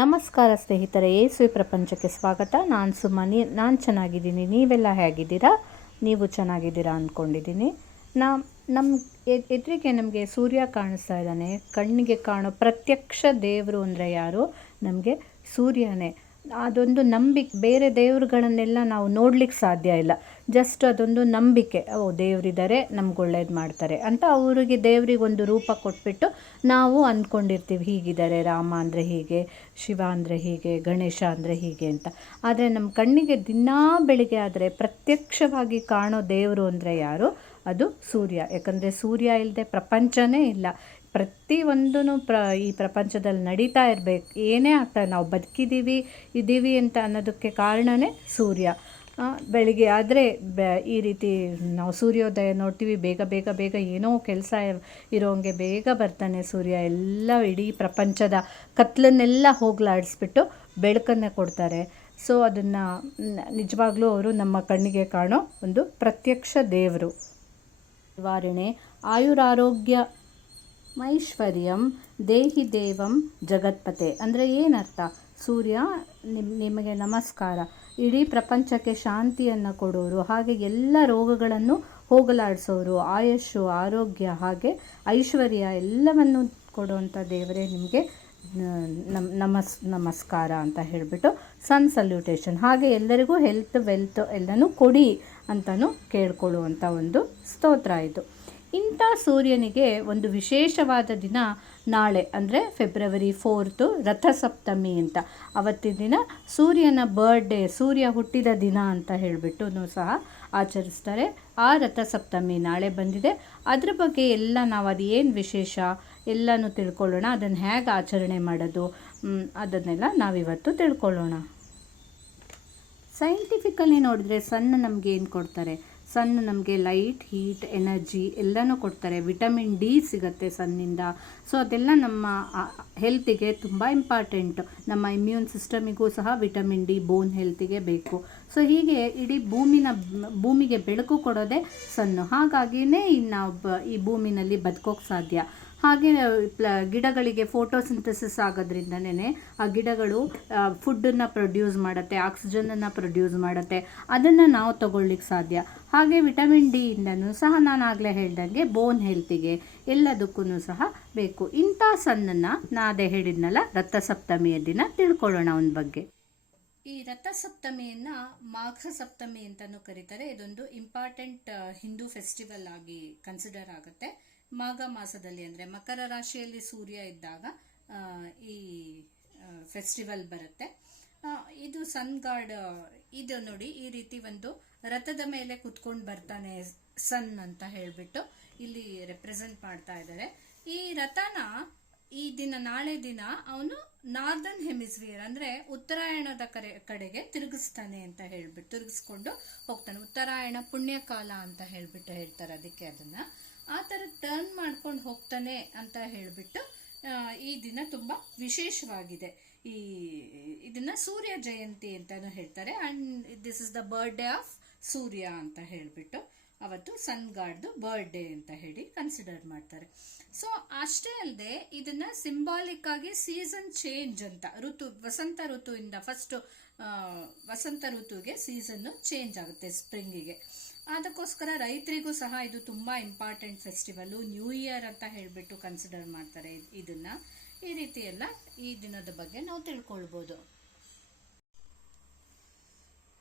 ನಮಸ್ಕಾರ ಸ್ನೇಹಿತರೆ, ಯೇಸುವೆ ಪ್ರಪಂಚಕ್ಕೆ ಸ್ವಾಗತ. ನಾನು ಸುಮ್ಮನೆ ನಾನು ಚೆನ್ನಾಗಿದ್ದೀನಿ. ನೀವೆಲ್ಲ ಹೇಗಿದ್ದೀರಾ? ನೀವು ಚೆನ್ನಾಗಿದ್ದೀರಾ ಅಂದ್ಕೊಂಡಿದ್ದೀನಿ. ನಮ್ಮ ಎದುರಿಗೆ ನಮಗೆ ಸೂರ್ಯ ಕಾಣಿಸ್ತಾ ಇದ್ದಾನೆ. ಕಣ್ಣಿಗೆ ಕಾಣೋ ಪ್ರತ್ಯಕ್ಷ ದೇವರು ಅಂದರೆ ಯಾರು? ನಮಗೆ ಸೂರ್ಯನೇ. ಅದೊಂದು ನಂಬಿಕೆ. ಬೇರೆ ದೇವರುಗಳನ್ನೆಲ್ಲ ನಾವು ನೋಡ್ಲಿಕ್ಕೆ ಸಾಧ್ಯ ಇಲ್ಲ. ಜಸ್ಟ್ ಅದೊಂದು ನಂಬಿಕೆ. ದೇವರಿದ್ದಾರೆ, ನಮ್ಗೆ ಒಳ್ಳೇದು ಮಾಡ್ತಾರೆ ಅಂತ ಅವರಿಗೆ ದೇವರಿಗೆ ಒಂದು ರೂಪ ಕೊಟ್ಬಿಟ್ಟು ನಾವು ಅಂದ್ಕೊಂಡಿರ್ತೀವಿ, ಹೀಗಿದ್ದಾರೆ, ರಾಮ ಅಂದರೆ ಹೀಗೆ, ಶಿವ ಅಂದರೆ ಹೀಗೆ, ಗಣೇಶ ಅಂದರೆ ಹೀಗೆ ಅಂತ. ಆದರೆ ನಮ್ಮ ಕಣ್ಣಿಗೆ ದಿನಾ ಬೆಳಿಗ್ಗೆ ಆದರೆ ಪ್ರತ್ಯಕ್ಷವಾಗಿ ಕಾಣೋ ದೇವರು ಅಂದರೆ ಯಾರು? ಅದು ಸೂರ್ಯ. ಯಾಕಂದರೆ ಸೂರ್ಯ ಇಲ್ಲದೆ ಪ್ರಪಂಚನೇ ಇಲ್ಲ. ಪ್ರತಿಯೊಂದೂ ಈ ಪ್ರಪಂಚದಲ್ಲಿ ನಡೀತಾ ಇರಬೇಕು. ಏನೇ ಆಗ್ತಾ ನಾವು ಇದ್ದೀವಿ ಅಂತ ಅನ್ನೋದಕ್ಕೆ ಕಾರಣವೇ ಸೂರ್ಯ. ಬೆಳಿಗ್ಗೆ ಆದರೆ ಈ ರೀತಿ ನಾವು ಸೂರ್ಯೋದಯ ನೋಡ್ತೀವಿ. ಬೇಗ ಬೇಗ ಬೇಗ ಏನೋ ಕೆಲಸ ಇರೋಂಗೆ ಬೇಗ ಬರ್ತಾನೆ ಸೂರ್ಯ. ಎಲ್ಲ ಇಡೀ ಪ್ರಪಂಚದ ಕತ್ಲನ್ನೆಲ್ಲ ಹೋಗಲಾಡಿಸ್ಬಿಟ್ಟು ಬೆಳಕನ್ನು ಕೊಡ್ತಾರೆ. ಸೊ ಅದನ್ನು ನಿಜವಾಗ್ಲೂ ಅವರು ನಮ್ಮ ಕಣ್ಣಿಗೆ ಕಾಣೋ ಒಂದು ಪ್ರತ್ಯಕ್ಷ ದೇವರು. ನಿವಾರಣೆ ಆಯುರಾರೋಗ್ಯ ಮೈಶ್ವರ್ಯಂ ದೇಹಿ ದೇವಂ ಜಗತ್ಪತೆ ಅಂದರೆ ಏನರ್ಥ? ಸೂರ್ಯ ನಿಮಗೆ ನಮಸ್ಕಾರ. ಇಡೀ ಪ್ರಪಂಚಕ್ಕೆ ಶಾಂತಿಯನ್ನು ಕೊಡೋರು, ಹಾಗೆ ಎಲ್ಲ ರೋಗಗಳನ್ನು ಹೋಗಲಾಡಿಸೋರು, ಆಯುಷು, ಆರೋಗ್ಯ, ಹಾಗೆ ಐಶ್ವರ್ಯ ಎಲ್ಲವನ್ನು ಕೊಡುವಂಥ ದೇವರೇ ನಿಮಗೆ ನಮಸ್ಕಾರ ಅಂತ ಹೇಳಿಬಿಟ್ಟು ಸಲ್ಯೂಟೇಷನ್. ಹಾಗೆ ಎಲ್ಲರಿಗೂ ಹೆಲ್ತ್ ವೆಲ್ತ್ ಎಲ್ಲನೂ ಕೊಡಿ ಅಂತಲೂ ಕೇಳ್ಕೊಳ್ಳುವಂಥ ಒಂದು ಸ್ತೋತ್ರ ಇದು. ಇಂಥ ಸೂರ್ಯನಿಗೆ ಒಂದು ವಿಶೇಷವಾದ ದಿನ ನಾಳೆ, ಅಂದರೆ ಫೆಬ್ರವರಿ 4 ರಥಸಪ್ತಮಿ ಅಂತ. ಅವತ್ತಿನ ದಿನ ಸೂರ್ಯನ ಬರ್ಡೇ, ಸೂರ್ಯ ಹುಟ್ಟಿದ ದಿನ ಅಂತ ಹೇಳಿಬಿಟ್ಟು ಸಹ ಆಚರಿಸ್ತಾರೆ. ಆ ರಥಸಪ್ತಮಿ ನಾಳೆ ಬಂದಿದೆ. ಅದ್ರ ಬಗ್ಗೆ ಎಲ್ಲ ನಾವು ಅದು ಏನು ವಿಶೇಷ ಎಲ್ಲನೂ ತಿಳ್ಕೊಳ್ಳೋಣ. ಅದನ್ನು ಹೇಗೆ ಆಚರಣೆ ಮಾಡೋದು ಅದನ್ನೆಲ್ಲ ನಾವಿವತ್ತು ತಿಳ್ಕೊಳ್ಳೋಣ. ಸೈಂಟಿಫಿಕಲಿ ನೋಡಿದ್ರೆ ಸನ್ ನಮಗೆ ಏನು ಕೊಡ್ತಾರೆ? ಸನ್ ನಮಗೆ ಲೈಟ್, ಹೀಟ್, ಎನರ್ಜಿ ಎಲ್ಲನೂ ಕೊಡ್ತಾರೆ. ವಿಟಮಿನ್ ಡಿ ಸಿಗುತ್ತೆ ಸನ್ನಿಂದ. ಸೊ ಅದೆಲ್ಲ ನಮ್ಮ ಹೆಲ್ತಿಗೆ ತುಂಬ ಇಂಪಾರ್ಟೆಂಟ್. ನಮ್ಮ ಇಮ್ಯೂನ್ ಸಿಸ್ಟಮಿಗೂ ಸಹ ವಿಟಮಿನ್ ಡಿ ಬೋನ್ ಹೆಲ್ತಿಗೆ ಬೇಕು. ಸೊ ಹೀಗೆ ಇಡೀ ಭೂಮಿಗೆ ಬೆಳಕು ಕೊಡೋದೇ ಸನ್ನು. ಹಾಗಾಗಿಯೇ ನಾವು ಈ ಭೂಮಿನಲ್ಲಿ ಬದುಕೋಕ್ಕೆ ಸಾಧ್ಯ. ಹಾಗೆ ಗಿಡಗಳಿಗೆ ಫೋಟೋಸಿಂಥಸಿಸ್ ಆಗೋದ್ರಿಂದನೇ ಆ ಗಿಡಗಳು ಫುಡ್ಡನ್ನು ಪ್ರೊಡ್ಯೂಸ್ ಮಾಡುತ್ತೆ, ಆಕ್ಸಿಜನನ್ನು ಪ್ರೊಡ್ಯೂಸ್ ಮಾಡುತ್ತೆ. ಅದನ್ನು ನಾವು ತಗೊಳ್ಳಿಕ್ಕೆ ಸಾಧ್ಯ. ಹಾಗೆ ವಿಟಮಿನ್ ಡಿಯಿಂದನೂ ಸಹ ನಾನು ಆಗಲೇ ಹೇಳ್ದಂಗೆ ಬೋನ್ ಹೆಲ್ತಿಗೆ ಎಲ್ಲದಕ್ಕೂ ಸಹ ಬೇಕು. ಇಂಥ ಸನ್ನನ್ನು ಅದೇ ಹೇಳಿದ್ನಲ್ಲ, ರಥಸಪ್ತಮಿಯ ದಿನ ತಿಳ್ಕೊಳ್ಳೋಣ ಅವನ ಬಗ್ಗೆ. ಈ ರಥಸಪ್ತಮಿಯನ್ನು ಮಾಘ ಸಪ್ತಮಿ ಅಂತಲೂ ಕರೀತಾರೆ. ಇದೊಂದು ಇಂಪಾರ್ಟೆಂಟ್ ಹಿಂದೂ ಫೆಸ್ಟಿವಲ್ ಆಗಿ ಕನ್ಸಿಡರ್ ಆಗುತ್ತೆ. ಮಾಘ ಮಾಸದಲ್ಲಿ ಅಂದರೆ ಮಕರ ರಾಶಿಯಲ್ಲಿ ಸೂರ್ಯ ಇದ್ದಾಗ ಈ ಫೆಸ್ಟಿವಲ್ ಬರುತ್ತೆ. ಇದು ಸನ್ ಗಾಡ್. ಇದು ನೋಡಿ, ಈ ರೀತಿ ಒಂದು ರಥದ ಮೇಲೆ ಕುತ್ಕೊಂಡು ಬರ್ತಾನೆ ಸನ್ ಅಂತ ಹೇಳಿಬಿಟ್ಟು ಇಲ್ಲಿ ರೆಪ್ರೆಸೆಂಟ್ ಮಾಡ್ತಾ ಇದ್ದಾರೆ. ಈ ರಥನ ಈ ದಿನ, ನಾಳೆ ದಿನ ಅವನು ನಾರ್ದರ್ನ್ ಹೆಮಿಸ್ಫಿಯರ್ ಅಂದರೆ ಉತ್ತರಾಯಣದ ಕಡೆಗೆ ತಿರುಗಿಸ್ತಾನೆ ಅಂತ ಹೇಳ್ಬಿಟ್ಟು ತಿರುಗಿಸ್ಕೊಂಡು ಹೋಗ್ತಾನೆ. ಉತ್ತರಾಯಣ ಪುಣ್ಯಕಾಲ ಅಂತ ಹೇಳ್ಬಿಟ್ಟು ಹೇಳ್ತಾರೆ. ಅದಕ್ಕೆ ಅದನ್ನ ಆ ಥರ ಟರ್ನ್ ಮಾಡ್ಕೊಂಡು ಹೋಗ್ತಾನೆ ಅಂತ ಹೇಳಿಬಿಟ್ಟು ಈ ದಿನ ತುಂಬ ವಿಶೇಷವಾಗಿದೆ. ಇದನ್ನ ಸೂರ್ಯ ಜಯಂತಿ ಅಂತಾನು ಹೇಳ್ತಾರೆ. And this is the birthday of Surya ಅಂತ ಹೇಳಿಬಿಟ್ಟು ಅವತ್ತು ಸನ್ ಗಾಡ್ದು ಬರ್ಡೇ ಅಂತ ಹೇಳಿ ಕನ್ಸಿಡರ್ ಮಾಡ್ತಾರೆ. ಸೊ ಅಷ್ಟೇ ಅಲ್ಲದೆ ಇದನ್ನ ಸಿಂಬಾಲಿಕ್ ಆಗಿ ಸೀಸನ್ ಚೇಂಜ್ ಅಂತ, ವಸಂತ ಋತುವಿಂದ ಫಸ್ಟ್ ವಸಂತ ಋತುವಿಗೆ ಸೀಸನ್ ಚೇಂಜ್ ಆಗುತ್ತೆ, ಸ್ಪ್ರಿಂಗಿಗೆ. ಅದಕ್ಕೋಸ್ಕರ ರೈತರಿಗೂ ಸಹ ಇದು ತುಂಬಾ ಇಂಪಾರ್ಟೆಂಟ್ ಫೆಸ್ಟಿವಲ್, ನ್ಯೂ ಇಯರ್ ಅಂತ ಹೇಳಿಬಿಟ್ಟು ಕನ್ಸಿಡರ್ ಮಾಡ್ತಾರೆ ಇದನ್ನ. ಈ ರೀತಿ ಎಲ್ಲ ಈ ದಿನದ ಬಗ್ಗೆ ನಾವು ತಿಳ್ಕೊಳ್ಬೋದು.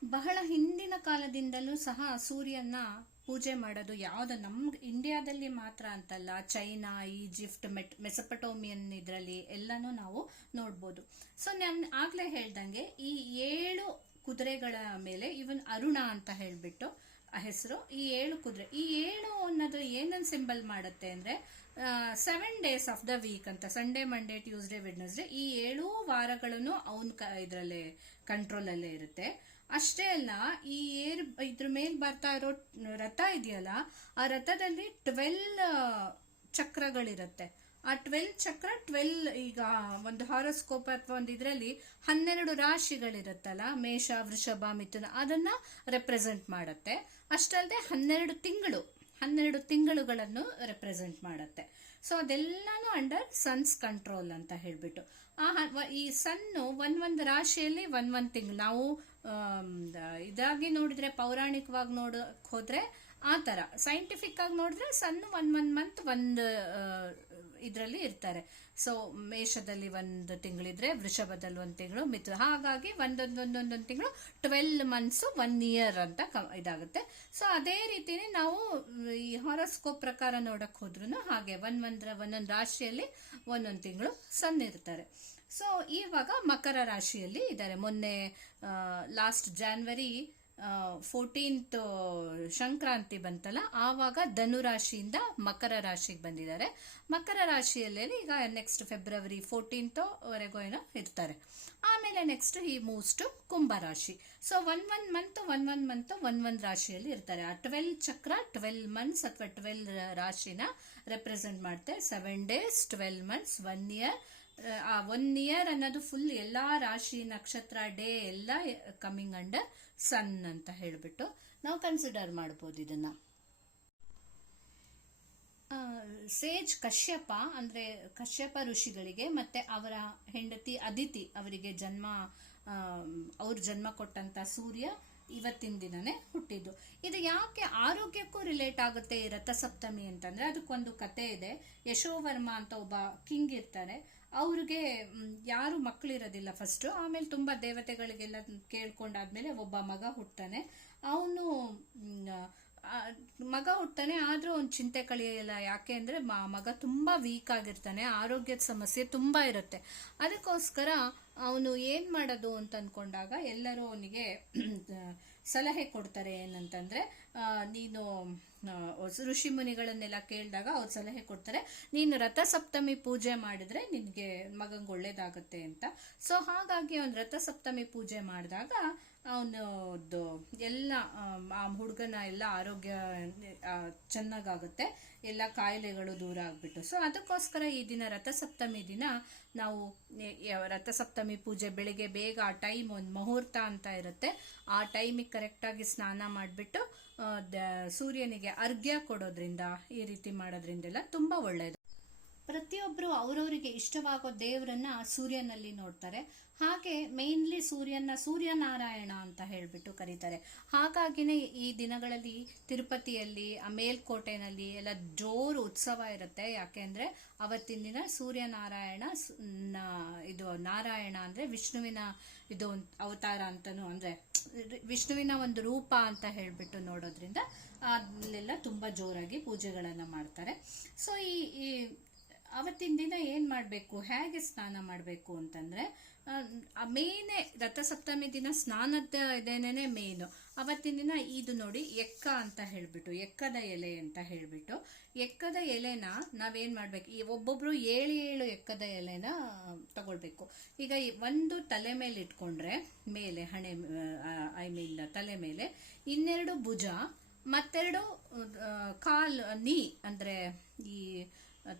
ಬಹಳ ಹಿಂದಿನ ಕಾಲದಿಂದಲೂ ಸಹ ಸೂರ್ಯನ ಪೂಜೆ ಮಾಡೋದು ಯಾವುದು ನಮ್ಮ ಇಂಡಿಯಾದಲ್ಲಿ ಮಾತ್ರ ಅಂತಲ್ಲ, ಚೈನಾ, ಈಜಿಪ್ಟ್, ಮೆಸಪಟೋಮಿಯನ್ ಇದರಲ್ಲಿ ಎಲ್ಲನೂ ನಾವು ನೋಡ್ಬೋದು. ಸೊ ನಾನು ಆಗ್ಲೇ ಹೇಳ್ದಂಗೆ ಈ 7 ಕುದುರೆಗಳ ಮೇಲೆ ಇವನ್ ಅರುಣ ಅಂತ ಹೇಳ್ಬಿಟ್ಟು ಹೆಸರು. ಈ 7 ಕುದುರೆ, ಈ 7 ಅನ್ನೋದು ಏನನ್ನ ಸಿಂಬಲ್ ಮಾಡುತ್ತೆ ಅಂದ್ರೆ 7 days ಆಫ್ ದ ವೀಕ್ ಅಂತ. ಸಂಡೇ, ಮಂಡೇ, ಟ್ಯೂಸ್ಡೇ, ವೆಡ್ನೆಸ್ಡೇ ಈ 7 ವಾರಗಳನ್ನು ಅವನ ಇದರಲ್ಲೇ ಕಂಟ್ರೋಲಲ್ಲೇ ಇರುತ್ತೆ. ಅಷ್ಟೇ ಅಲ್ಲ, ಈ ಇದ್ರ ಮೇಲೆ ಬರ್ತಾ ಇರೋ ರಥ ಇದೆಯಲ್ಲ, ಆ ರಥದಲ್ಲಿ 12 ಚಕ್ರಗಳಿರುತ್ತೆ. ಆ 12 ಚಕ್ರ 12 ಈಗ ಒಂದು ಹಾರೋಸ್ಕೋಪ್ ಅಥವಾ ಒಂದು ಇದರಲ್ಲಿ 12 ರಾಶಿಗಳಿರುತ್ತಲ್ಲ, ಮೇಷ, ವೃಷಭ, ಮಿಥುನ, ಅದನ್ನ ರೆಪ್ರೆಸೆಂಟ್ ಮಾಡುತ್ತೆ. ಅಷ್ಟಲ್ಲದೆ 12 ತಿಂಗಳುಗಳನ್ನು ರೆಪ್ರೆಸೆಂಟ್ ಮಾಡುತ್ತೆ. ಸೊ ಅದೆಲ್ಲನೂ ಅಂಡರ್ ಸನ್ಸ್ ಕಂಟ್ರೋಲ್ ಅಂತ ಹೇಳ್ಬಿಟ್ಟು ಈ ಸನ್ನು ಒಂದೊಂದು ರಾಶಿಯಲ್ಲಿ ಒಂದೊಂದು ತಿಂಗಳು ನಾವು ಇದಾಗಿ ನೋಡಿದ್ರೆ ಪೌರಾಣಿಕವಾಗಿ ನೋಡಕ್ ಹೋದ್ರೆ ಆ ಥರ, ಸೈಂಟಿಫಿಕ್ ಆಗಿ ನೋಡಿದ್ರೆ ಸಣ್ಣ ಒಂದ್ ಮಂತ್ ಒಂದು ಇದರಲ್ಲಿ ಇರ್ತಾರೆ. ಸೊ ಮೇಷದಲ್ಲಿ ಒಂದು ತಿಂಗಳಿದ್ರೆ ವೃಷಭದಲ್ಲಿ ಒಂದು ತಿಂಗಳು, ಹಾಗಾಗಿ ಒಂದೊಂದೊಂದೊಂದೊಂದು ತಿಂಗಳು 12 ಮಂತ್ಸು 1 ಇಯರ್ ಅಂತ ಇದಾಗುತ್ತೆ. ಸೊ ಅದೇ ರೀತಿನೇ ನಾವು ಈ ಹಾರೋಸ್ಕೋಪ್ ಪ್ರಕಾರ ನೋಡಕ್ ಹೋದ್ರು ಹಾಗೆ ಒಂದೊಂದು ರಾಶಿಯಲ್ಲಿ ಒಂದೊಂದು ತಿಂಗಳು ಸಣ್ಣ ಇರ್ತಾರೆ. ಸೊ ಇವಾಗ ಮಕರ ರಾಶಿಯಲ್ಲಿ ಇದ್ದಾರೆ. ಮೊನ್ನೆ ಲಾಸ್ಟ್ ಜಾನ್ವರಿ 14th ಸಂಕ್ರಾಂತಿ ಬಂತಲ್ಲ, ಆವಾಗ ಧನು ರಾಶಿಯಿಂದ ಮಕರ ರಾಶಿಗೆ ಬಂದಿದ್ದಾರೆ. ಮಕರ ರಾಶಿಯಲ್ಲಿ ಈಗ ನೆಕ್ಸ್ಟ್ ಫೆಬ್ರವರಿ 14th ವರೆಗೂ ಏನೋ ಇರ್ತಾರೆ. ಆಮೇಲೆ ನೆಕ್ಸ್ಟ್ ಈ ಮೂವ್ಸ್ ಟು ಕುಂಭ ರಾಶಿ. ಸೊ ಒಂದೊಂದು ರಾಶಿಯಲ್ಲಿ ಇರ್ತಾರೆ. ಆ 12 ಚಕ್ರ 12 ಮಂತ್ಸ್ ಅಥವಾ 12 ರಾಶಿನ ರೆಪ್ರೆಸೆಂಟ್ ಮಾಡುತ್ತೆ. 7 days 12 ಮಂತ್ಸ್ 1 ಇಯರ್. ಆ 1 ಇಯರ್ ಅನ್ನೋದು ಫುಲ್ ಎಲ್ಲಾ ರಾಶಿ ನಕ್ಷತ್ರ ಡೇ ಎಲ್ಲ ಕಮಿಂಗ್ ಅಂಡರ್ ಸನ್ ಅಂತ ಹೇಳ್ಬಿಟ್ಟು ನಾವು ಕನ್ಸಿಡರ್ ಮಾಡ್ಬೋದು ಇದನ್ನ. ಸೇಜ್ ಕಶ್ಯಪ ಅಂದ್ರೆ ಕಶ್ಯಪ ಋಷಿಗಳಿಗೆ ಮತ್ತೆ ಅವರ ಹೆಂಡತಿ ಅದಿತಿ ಅವರಿಗೆ ಅವ್ರ ಜನ್ಮ ಕೊಟ್ಟಂತ ಸೂರ್ಯ ಇವತ್ತಿನ ದಿನನೇ ಹುಟ್ಟಿದ್ದು. ಇದು ಯಾಕೆ ಆರೋಗ್ಯಕ್ಕೂ ರಿಲೇಟ್ ಆಗುತ್ತೆ ಈ ರಥಸಪ್ತಮಿ ಅಂತಂದ್ರೆ ಅದಕ್ಕೊಂದು ಕತೆ ಇದೆ. ಯಶೋವರ್ಮ ಅಂತ ಒಬ್ಬ ಕಿಂಗ್ ಇರ್ತಾರೆ. ಅವ್ರಿಗೆ ಯಾರು ಮಕ್ಕಳಿರೋದಿಲ್ಲ ಫಸ್ಟ್. ಆಮೇಲೆ ತುಂಬಾ ದೇವತೆಗಳಿಗೆಲ್ಲ ಕೇಳ್ಕೊಂಡಾದ್ಮೇಲೆ ಒಬ್ಬ ಮಗ ಹುಟ್ಟಾನೆ. ಅವನು ಆದ್ರೂ ಒಂದು ಚಿಂತೆ ಕಳಿಯಲ್ಲ. ಯಾಕೆ ಅಂದ್ರೆ ಮಗ ತುಂಬಾ ವೀಕ್ ಆಗಿರ್ತಾನೆ, ಆರೋಗ್ಯದ ಸಮಸ್ಯೆ ತುಂಬಾ ಇರುತ್ತೆ. ಅದಕ್ಕೋಸ್ಕರ ಅವನು ಏನ್ ಮಾಡೋದು ಅಂತ ಅನ್ಕೊಂಡಾಗ ಎಲ್ಲರೂ ಅವನಿಗೆ ಸಲಹೆ ಕೊಡ್ತಾರೆ. ಏನಂತಂದ್ರೆ ನೀನು ಋಷಿ ಮುನಿಗಳನ್ನೆಲ್ಲ ಕೇಳಿದಾಗ ಅವ್ರು ಸಲಹೆ ಕೊಡ್ತಾರೆ, ನೀನು ರಥಸಪ್ತಮಿ ಪೂಜೆ ಮಾಡಿದ್ರೆ ನಿನ್ಗೆ ಮಗಂಗೆ ಒಳ್ಳೇದಾಗತ್ತೆ ಅಂತ. ಸೊ ಹಾಗಾಗಿ ಅವ್ನು ರಥಸಪ್ತಮಿ ಪೂಜೆ ಮಾಡಿದಾಗ ಅವನದು ಎಲ್ಲ ಆ ಹುಡುಗನ ಎಲ್ಲ ಆರೋಗ್ಯ ಚೆನ್ನಾಗಾಗುತ್ತೆ, ಎಲ್ಲ ಕಾಯಿಲೆಗಳು ದೂರ ಆಗ್ಬಿಟ್ಟು. ಸೊ ಅದಕ್ಕೋಸ್ಕರ ಈ ದಿನ ರಥಸಪ್ತಮಿ ದಿನ ನಾವು ರಥಸಪ್ತಮಿ ಪೂಜೆ ಬೆಳಿಗ್ಗೆ ಬೇಗ ಆ ಟೈಮ್ ಒಂದು ಮುಹೂರ್ತ ಅಂತ ಇರುತ್ತೆ. ಆ ಟೈಮಿಗೆ ಕರೆಕ್ಟಾಗಿ ಸ್ನಾನ ಮಾಡಿಬಿಟ್ಟು ಸೂರ್ಯನಿಗೆ ಅರ್ಘ್ಯ ಕೊಡೋದ್ರಿಂದ, ಈ ರೀತಿ ಮಾಡೋದ್ರಿಂದೆಲ್ಲ ತುಂಬಾ ಒಳ್ಳೆಯದು. ಪ್ರತಿಯೊಬ್ಬರು ಅವರವರಿಗೆ ಇಷ್ಟವಾಗೋ ದೇವರನ್ನ ಸೂರ್ಯನಲ್ಲಿ ನೋಡ್ತಾರೆ. ಹಾಗೆ ಮೇನ್ಲಿ ಸೂರ್ಯನಾರಾಯಣ ಅಂತ ಹೇಳ್ಬಿಟ್ಟು ಕರೀತಾರೆ. ಹಾಗಾಗಿನೇ ಈ ದಿನಗಳಲ್ಲಿ ತಿರುಪತಿಯಲ್ಲಿ ಮೇಲ್ಕೋಟೆನಲ್ಲಿ ಎಲ್ಲ ಜೋರು ಉತ್ಸವ ಇರುತ್ತೆ. ಯಾಕೆಂದ್ರೆ ಅವತ್ತಿನ ದಿನ ಸೂರ್ಯನಾರಾಯಣ ಇದು ನಾರಾಯಣ ಅಂದ್ರೆ ವಿಷ್ಣುವಿನ ಇದು ಅವತಾರ ಅಂತಾನು, ಅಂದ್ರೆ ವಿಷ್ಣುವಿನ ಒಂದು ರೂಪ ಅಂತ ಹೇಳ್ಬಿಟ್ಟು ನೋಡೋದ್ರಿಂದ ಅಲ್ಲೆಲ್ಲ ತುಂಬಾ ಜೋರಾಗಿ ಪೂಜೆಗಳನ್ನ ಮಾಡ್ತಾರೆ. ಸೊ ಈ ಅವತ್ತಿನ ದಿನ ಏನ್ ಮಾಡ್ಬೇಕು, ಹೇಗೆ ಸ್ನಾನ ಮಾಡ್ಬೇಕು ಅಂತಂದ್ರೆ ಮೇನೆ ರಥಸಪ್ತಮಿ ದಿನ ಸ್ನಾನದ ಇದೇನೇನೆ ಮೇನು. ಅವತ್ತಿನ ದಿನ ಇದು ನೋಡಿ ಎಕ್ಕ ಅಂತ ಹೇಳ್ಬಿಟ್ಟು, ಎಕ್ಕದ ಎಲೆ ಅಂತ ಹೇಳ್ಬಿಟ್ಟು, ಎಕ್ಕದ ಎಲೆನ ನಾವೇನ್ ಮಾಡ್ಬೇಕು, ಈ ಒಬ್ಬೊಬ್ರು 7 ಎಕ್ಕದ ಎಲೆನ ತಗೊಳ್ಬೇಕು. ಈಗ ಒಂದು ತಲೆ ಮೇಲೆ ಇಟ್ಕೊಂಡ್ರೆ ಮೇಲೆ ಹಣೆ ತಲೆ ಮೇಲೆ, 2 ಭುಜ, ಮತ್ತೆರಡು ನೀ ಅಂದ್ರೆ ಈ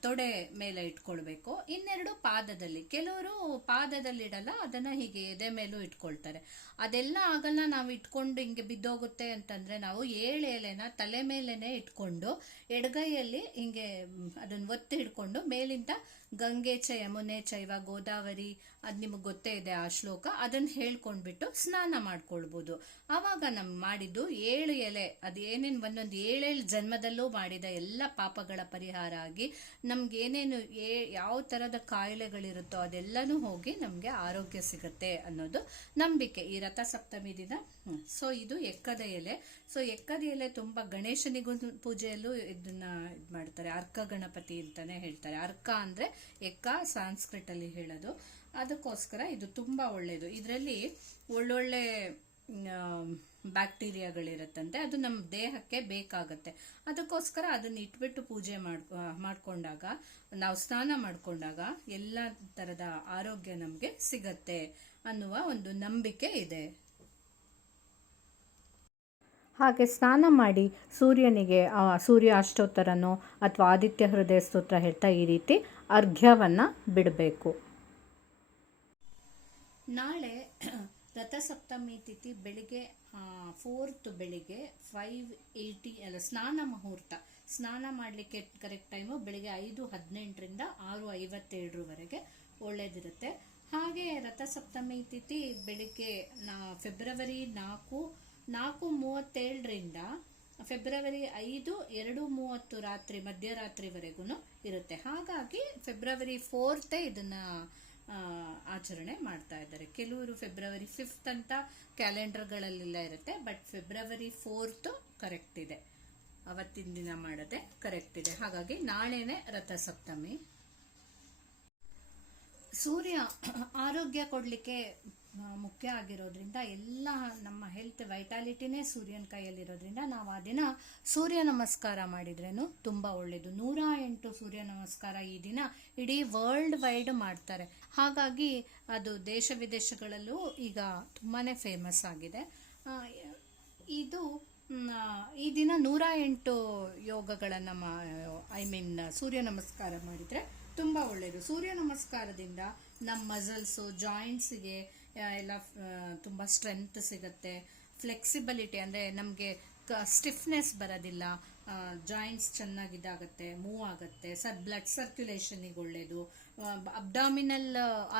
ತೊಡೆ ಮೇಲೆ ಇಟ್ಕೊಳ್ಬೇಕು. 2 ಪಾದದಲ್ಲಿ, ಕೆಲವರು ಪಾದದಲ್ಲಿ ಇಡಲ್ಲ, ಅದನ್ನ ಹೀಗೆ ಎದೆ ಮೇಲೂ ಇಟ್ಕೊಳ್ತಾರೆ. ಅದೆಲ್ಲ ಆಗಲ್ಲ, ನಾವು ಇಟ್ಕೊಂಡು ಹಿಂಗೆ ಬಿದ್ದೋಗುತ್ತೆ ಅಂತಂದ್ರೆ ನಾವು 7 ಎಲೆನ ತಲೆ ಮೇಲೆನೆ ಇಟ್ಕೊಂಡು ಎಡಗೈಯಲ್ಲಿ ಹಿಂಗೆ ಅದನ್ನ ಒತ್ತಿ ಹಿಡ್ಕೊಂಡು ಮೇಲಿಂದ ಗಂಗೆ ಚ ಯಮುನೆ ಚೈವ ಗೋದಾವರಿ, ಅದ್ ನಿಮಗೆ ಗೊತ್ತೇ ಇದೆ ಆ ಶ್ಲೋಕ, ಅದನ್ನ ಹೇಳ್ಕೊಂಡ್ಬಿಟ್ಟು ಸ್ನಾನ ಮಾಡ್ಕೊಳ್ಬಹುದು. ಆವಾಗ ನಮ್ ಮಾಡಿದ್ದು 7 ಎಲೆ, ಅದೇನೇನು ಒಂದೊಂದು 7 ಜನ್ಮದಲ್ಲೂ ಮಾಡಿದ ಎಲ್ಲ ಪಾಪಗಳ ಪರಿಹಾರ ಆಗಿ ನಮ್ಗೆ ಏನೇನು ಯಾವ ತರದ ಕಾಯಿಲೆಗಳಿರುತ್ತೋ ಅದೆಲ್ಲನೂ ಹೋಗಿ ನಮ್ಗೆ ಆರೋಗ್ಯ ಸಿಗತ್ತೆ ಅನ್ನೋದು ನಂಬಿಕೆ ಈ ರಥಸಪ್ತಮಿ ದಿನ. ಸೊ ಇದು ಎಕ್ಕದ ಎಲೆ. ಸೊ ಎಕ್ಕದ ಎಲೆ ತುಂಬಾ ಗಣೇಶನಿಗೂ ಪೂಜೆಯಲ್ಲೂ ಇದನ್ನ ಮಾಡ್ತಾರೆ. ಅರ್ಕ ಗಣಪತಿ ಅಂತಾನೆ ಹೇಳ್ತಾರೆ. ಅರ್ಕ ಅಂದ್ರೆ ಎಕ್ಕ ಸಾಂಸ್ಕ್ರಿಟ್ ಅಲ್ಲಿ ಹೇಳೋದು. ಅದಕ್ಕೋಸ್ಕರ ಇದು ತುಂಬಾ ಒಳ್ಳೇದು. ಇದರಲ್ಲಿ ಒಳ್ಳೊಳ್ಳೆ ಬ್ಯಾಕ್ಟೀರಿಯಾಗಳಿರತ್ತಂತೆ, ಅದು ನಮ್ಮ ದೇಹಕ್ಕೆ ಬೇಕಾಗತ್ತೆ. ಅದಕ್ಕೋಸ್ಕರ ಅದನ್ನ ಇಟ್ಬಿಟ್ಟು ಪೂಜೆ ಮಾಡ್ಕೊಂಡಾಗ, ನಾವು ಸ್ನಾನ ಮಾಡ್ಕೊಂಡಾಗ ಎಲ್ಲ ತರದ ಆರೋಗ್ಯ ನಮ್ಗೆ ಸಿಗತ್ತೆ ಅನ್ನುವ ಒಂದು ನಂಬಿಕೆ ಇದೆ. ಹಾಗೆ ಸ್ನಾನ ಮಾಡಿ ಸೂರ್ಯನಿಗೆ ಸೂರ್ಯ ಅಷ್ಟೋತ್ತರನೋ ಅಥವಾ ಆದಿತ್ಯ ಹೃದಯ ಸ್ತೋತ್ರ ಹೇಳ್ತಾ ಈ ರೀತಿ ಅರ್ಘ್ಯವನ್ನ ಬಿಡಬೇಕು. ನಾಳೆ ರಥಸಪ್ತಮಿ ತಿಥಿ ಬೆಳಿಗ್ಗೆ 4th ಬೆಳಿಗ್ಗೆ 5:80 ಅಲ್ಲ, ಸ್ನಾನ ಮುಹೂರ್ತ. ಸ್ನಾನ ಮಾಡಲಿಕ್ಕೆ ಕರೆಕ್ಟ್ ಟೈಮು ಬೆಳಿಗ್ಗೆ 5:18ರಿಂದ 6:57ವರೆಗೆ ಒಳ್ಳೇದಿರುತ್ತೆ. ಹಾಗೆ ರಥಸಪ್ತಮಿ ತಿಥಿ ಬೆಳಿಗ್ಗೆ ಫೆಬ್ರವರಿ 4:37ರಿಂದ ಫೆಬ್ರವರಿ 5:30 ರಾತ್ರಿ ಮಧ್ಯರಾತ್ರಿವರೆಗೂ ಇರುತ್ತೆ. ಹಾಗಾಗಿ ಫೆಬ್ರವರಿ 4th ಇದನ್ನ ಆಚರಣೆ ಮಾಡ್ತಾ ಇದ್ದಾರೆ. ಕೆಲವರು ಫೆಬ್ರವರಿ 5th ಅಂತ ಕ್ಯಾಲೆಂಡರ್ಗಳಲ್ಲೆಲ್ಲ ಇರುತ್ತೆ, ಬಟ್ ಫೆಬ್ರವರಿ 4th ಕರೆಕ್ಟ್ ಇದೆ, ಅವತ್ತಿನ ದಿನ ಮಾಡೋದೆ ಕರೆಕ್ಟ್ ಇದೆ. ಹಾಗಾಗಿ ನಾಳೆನೆ ರಥಸಪ್ತಮಿ. ಸೂರ್ಯ ಆರೋಗ್ಯ ಕೊಡಲಿಕ್ಕೆ ಮುಖ್ಯ ಆಗಿರೋದ್ರಿಂದ ಎಲ್ಲ ನಮ್ಮ ಹೆಲ್ತ್ ವೈಟಾಲಿಟಿನೇ ಸೂರ್ಯನ ಕೈಯಲ್ಲಿರೋದ್ರಿಂದ ನಾವು ಆ ದಿನ ಸೂರ್ಯ ನಮಸ್ಕಾರ ಮಾಡಿದ್ರೇನು ತುಂಬ ಒಳ್ಳೆಯದು. 108 ಸೂರ್ಯ ನಮಸ್ಕಾರ ಈ ದಿನ ಇಡೀ ವರ್ಲ್ಡ್ ವೈಡ್ ಮಾಡ್ತಾರೆ. ಹಾಗಾಗಿ ಅದು ದೇಶ ವಿದೇಶಗಳಲ್ಲೂ ಈಗ ತುಂಬಾ ಫೇಮಸ್ ಆಗಿದೆ. ಈ ದಿನ 108 ಯೋಗಗಳನ್ನು ಸೂರ್ಯ ನಮಸ್ಕಾರ ಮಾಡಿದರೆ ತುಂಬ ಒಳ್ಳೆಯದು. ಸೂರ್ಯ ನಮಸ್ಕಾರದಿಂದ ನಮ್ಮ ಮಸಲ್ಸು ಜಾಯಿಂಟ್ಸಿಗೆ ಎಲ್ಲ ತುಂಬ ಸ್ಟ್ರೆಂತ್ ಸಿಗುತ್ತೆ. ಫ್ಲೆಕ್ಸಿಬಿಲಿಟಿ ಅಂದರೆ ನಮಗೆ ಸ್ಟಿಫ್ನೆಸ್ ಬರೋದಿಲ್ಲ, ಜಾಯಿಂಟ್ಸ್ ಚೆನ್ನಾಗಿದಾಗುತ್ತೆ, ಮೂವ್ ಆಗುತ್ತೆ. ಬ್ಲಡ್ ಸರ್ಕ್ಯುಲೇಷನಿಗೆ ಒಳ್ಳೆಯದು. ಅಬ್ಡಾಮಿನಲ್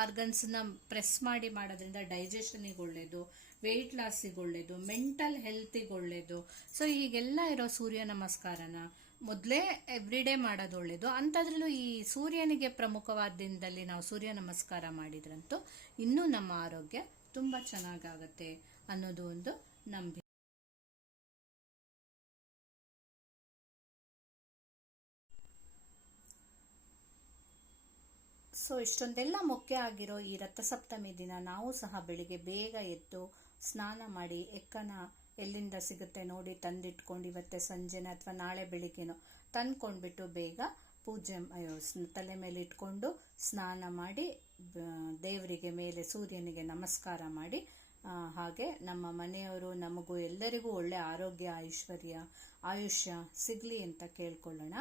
ಆರ್ಗನ್ಸ್ನ ಪ್ರೆಸ್ ಮಾಡಿ ಮಾಡೋದ್ರಿಂದ ಡೈಜೆಷನಿಗೆ ಒಳ್ಳೆಯದು, ವೆಯ್ಟ್ ಲಾಸಿಗೆ ಒಳ್ಳೆಯದು, ಮೆಂಟಲ್ ಹೆಲ್ತಿಗೆ ಒಳ್ಳೆಯದು. ಸೊ ಹೀಗೆಲ್ಲ ಇರೋ ಸೂರ್ಯ ನಮಸ್ಕಾರನ ಮೊದಲೇ ಎವ್ರಿಡೇ ಮಾಡೋದು ಒಳ್ಳೆಯದು. ಅಂಥದ್ರಲ್ಲೂ ಈ ಸೂರ್ಯನಿಗೆ ಪ್ರಮುಖವಾದ ದಿನದಲ್ಲಿ ನಾವು ಸೂರ್ಯ ನಮಸ್ಕಾರ ಮಾಡಿದ್ರಂತೂ ಇನ್ನೂ ನಮ್ಮ ಆರೋಗ್ಯ ತುಂಬ ಚೆನ್ನಾಗಾಗತ್ತೆ ಅನ್ನೋದು ಒಂದು ನಂಬಿಕೆ. ಸೊ ಇಷ್ಟೊಂದೆಲ್ಲ ಮುಖ್ಯ ಆಗಿರೋ ಈ ರಥಸಪ್ತಮಿ ದಿನ ನಾವು ಸಹ ಬೆಳಿಗ್ಗೆ ಬೇಗ ಎದ್ದು ಸ್ನಾನ ಮಾಡಿ ಎಕ್ಕನ ಎಲ್ಲಿಂದ ಸಿಗುತ್ತೆ ನೋಡಿ ತಂದಿಟ್ಕೊಂಡು ಇವತ್ತೇ ಸಂಜೆನ ಅಥವಾ ನಾಳೆ ಬೆಳಿಗ್ಗೆನೋ ತಂದ್ಕೊಂಡ್ಬಿಟ್ಟು ಬೇಗ ಪೂಜೆ ತಲೆ ಮೇಲೆ ಇಟ್ಕೊಂಡು ಸ್ನಾನ ಮಾಡಿ ದೇವರಿಗೆ ಮೇಲೆ ಸೂರ್ಯನಿಗೆ ನಮಸ್ಕಾರ ಮಾಡಿ ಹಾಗೆ ನಮ್ಮ ಮನೆಯವರು ನಮಗೂ ಎಲ್ಲರಿಗೂ ಒಳ್ಳೆ ಆರೋಗ್ಯ ಆಯುಷ್ಯ ಸಿಗಲಿ ಅಂತ ಕೇಳ್ಕೊಳ್ಳೋಣ.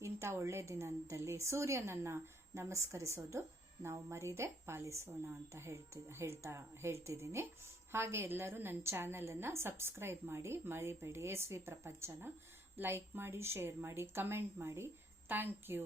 ಇಂಥ ಒಳ್ಳೆ ದಿನದಲ್ಲಿ ಸೂರ್ಯನನ್ನು ನಮಸ್ಕರಿಸೋದು ನಾವು ಮರೀದೆ ಪಾಲಿಸೋಣ ಅಂತ ಹೇಳ್ತಿದ್ದೀನಿ. ಹಾಗೆ ಎಲ್ಲರೂ ನನ್ನ ಚಾನಲನ್ನು ಸಬ್ಸ್ಕ್ರೈಬ್ ಮಾಡಿ ಮರಿಬೇಡಿ. ಎಸ್ ವಿ ಪ್ರಪಂಚನ ಲೈಕ್ ಮಾಡಿ, ಶೇರ್ ಮಾಡಿ, ಕಮೆಂಟ್ ಮಾಡಿ. Thank you.